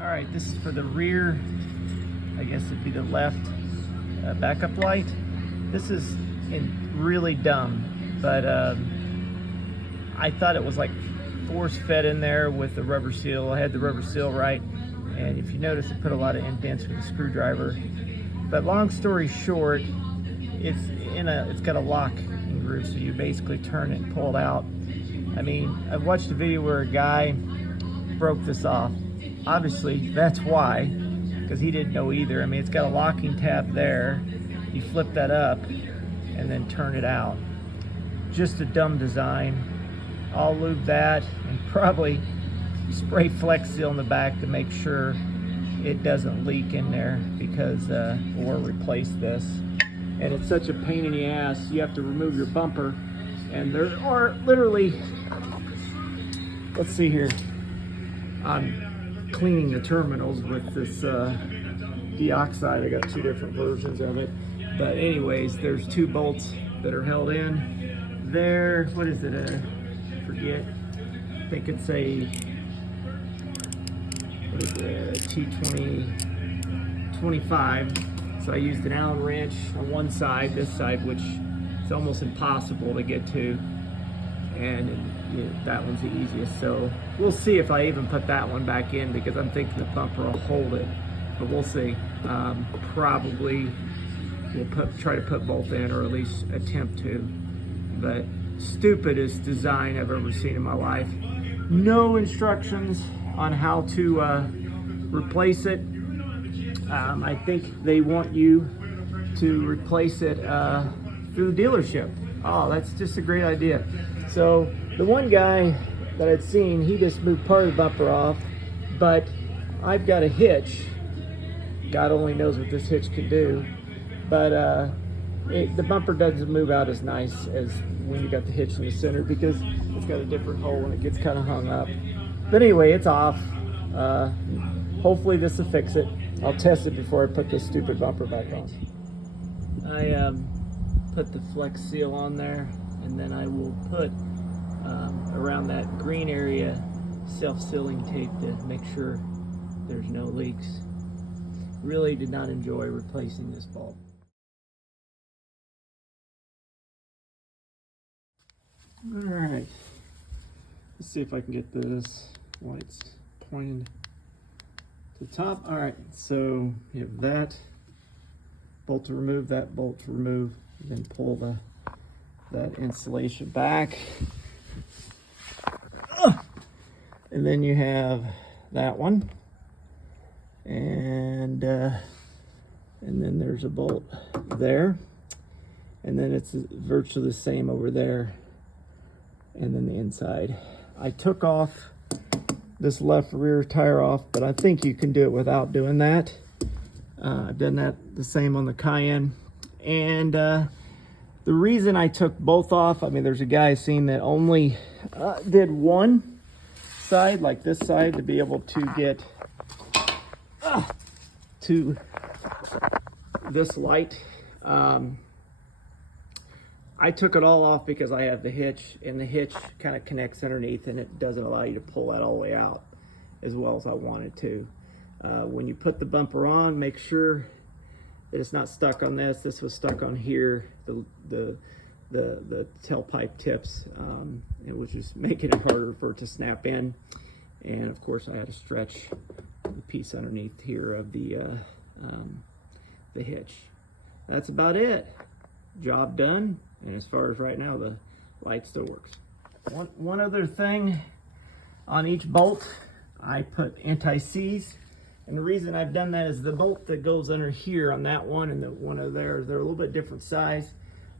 All right, this is for the rear, I guess it'd be the left backup light. This is really dumb, but I thought it was like force fed in there with the rubber seal. I had the rubber seal right, and if you notice, it put a lot of indents with a screwdriver. But long story short, it's got a locking groove, so you basically turn it and pull it out. I mean, I've watched a video where a guy broke this off. Obviously, that's why, because he didn't know either. I mean, it's got a locking tab there. You flip that up and then turn it out. Just a dumb design. I'll lube that and probably spray Flex Seal in the back to make sure it doesn't leak in there, because or replace this. And it's such a pain in the ass. You have to remove your bumper, and there are literally, let's see here, I'm cleaning the terminals with this deoxide. I got two different versions of it, but anyways, there's two bolts that are held in there. What is it? Forget. I think it's a, what is it? T2025. So I used an Allen wrench on one side, this side, which is almost impossible to get to, and that one's the easiest. So we'll see if I even put that one back in, because I'm thinking the bumper will hold it, but we'll see. Probably we'll try to put both in, or at least attempt to. But stupidest design I've ever seen in my life. No instructions on how to replace it. I think they want you to replace it through the dealership. Oh, that's just a great idea. So the one guy that I'd seen, he just moved part of the bumper off, but I've got a hitch. God only knows what this hitch can do, but the bumper doesn't move out as nice as when you got the hitch in the center, because it's got a different hole and it gets kind of hung up. But anyway, it's off. Hopefully this will fix it. I'll test it before I put this stupid bumper back on. I put the Flex Seal on there, and then I will put around that green area self-sealing tape to make sure there's no leaks. Really did not enjoy replacing this bulb. All right, let's see if I can get this lights pointed to the top. All right, so you have that bolt to remove, that bolt to remove, then pull that insulation back. And then you have that one, and then there's a bolt there, and then it's virtually the same over there, and then the inside. I took off this left rear tire off, but I think you can do it without doing that. I've done that the same on the Cayenne. And the reason I took both off, I mean, there's a guy I've seen that only did one side, like this side, to be able to get to this light. I took it all off because I have the hitch, and the hitch kind of connects underneath, and it doesn't allow you to pull that all the way out as well as I wanted to. When you put the bumper on, make sure that it's not stuck on this. This was stuck on here, the tailpipe tips. It was just making it harder for it to snap in. And of course I had to stretch the piece underneath here of the hitch. That's about it. Job done. And as far as right now, the light still works. One other thing, on each bolt, I put anti-seize. And the reason I've done that is the bolt that goes under here on that one and the one over there, they're a little bit different size.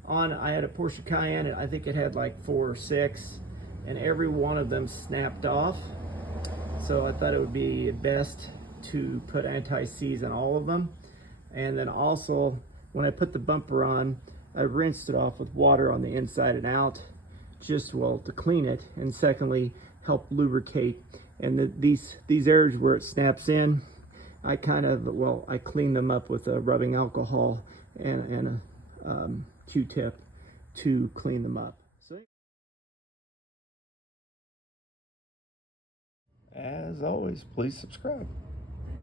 I had a Porsche Cayenne, I think it had like 4 or 6, and every one of them snapped off. So I thought it would be best to put anti-seize on all of them. And then also, when I put the bumper on, I rinsed it off with water on the inside and out, just to clean it, and secondly, help lubricate. And these areas where it snaps in, I clean them up with a rubbing alcohol and a Q-tip to clean them up. So, as always, please subscribe.